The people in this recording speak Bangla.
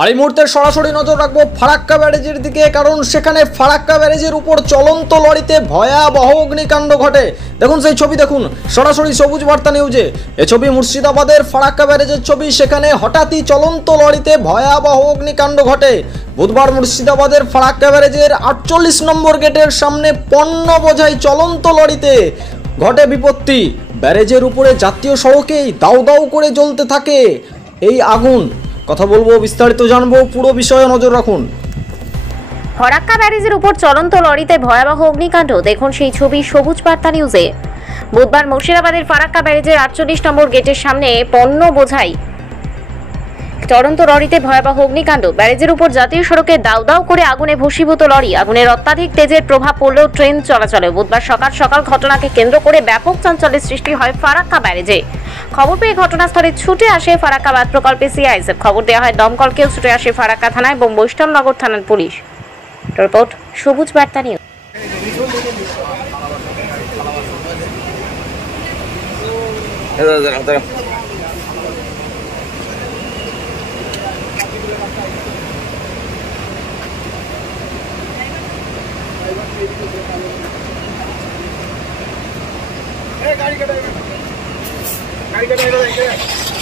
আর এই মুহূর্তে সরাসরি নজর রাখবো ফারাক্কা ব্যারেজের দিকে, কারণ সেখানে ফারাক্কা ব্যারেজের উপর চলন্ত লরিতে ভয়াবহ অগ্নিকাণ্ড ঘটে। দেখুন সেই ছবি, দেখুন সরাসরি সবুজ বার্তা নিউজে। এ ছবি মুর্শিদাবাদের ফারাক্কা ব্যারেজের ছবি। সেখানে হঠাৎই চলন্ত লরিতে ভয়াবহ অগ্নিকাণ্ড ঘটে। বুধবার মুর্শিদাবাদের ফারাক্কা ব্যারেজের 48 নম্বর গেটের সামনে পণ্য বোঝাই চলন্ত লরিতে ঘটে বিপত্তি। ব্যারেজের উপরে জাতীয় সড়কেই দাউ দাউ করে জ্বলতে থাকে এই আগুন। কথা বলবো, বিস্তারিত জানবো, পুরো বিষয়ে নজর রাখুন। ফারাক্কা ব্যারেজের উপর চলন্ত লরিতে ভয়াবহ অগ্নিকাণ্ড, দেখুন সেই ছবি সবুজ বার্তা নিউজে। বুধবার মুর্শিদাবাদের ফারাক্কা ব্যারেজের 48 নম্বর গেটের সামনে পণ্য বোঝাই চলন্ত লরিতে ভয়াবহ অগ্নিকাণ্ড। ব্যারেজের উপর জাতীয় সড়কে দাউ দাউ করে আগুনে ভস্মীভূত লরি। আগুনের অত্যাধিক তেজের প্রভাব পড়লেও ট্রেন চলাচলে। বুধবার সকাল সকাল ঘটনাকে কেন্দ্র করে ব্যাপক চাঞ্চল্যের সৃষ্টি হয় ফারাক্কা ব্যারেজে। খবর পেয়ে ঘটনাস্থলে ছুটে আসে ফারাক্কা বাঁধ প্রকল্পে সিআইএসএফ। খবর দেওয়া হয় দমকলকেও, ছুটে আসে ফারাক্কা থানা এবং বৈষ্ণবনগর থানার পুলিশ। রিপোর্ট সবুজ বার্তা নিউজ। गाड़ी कटा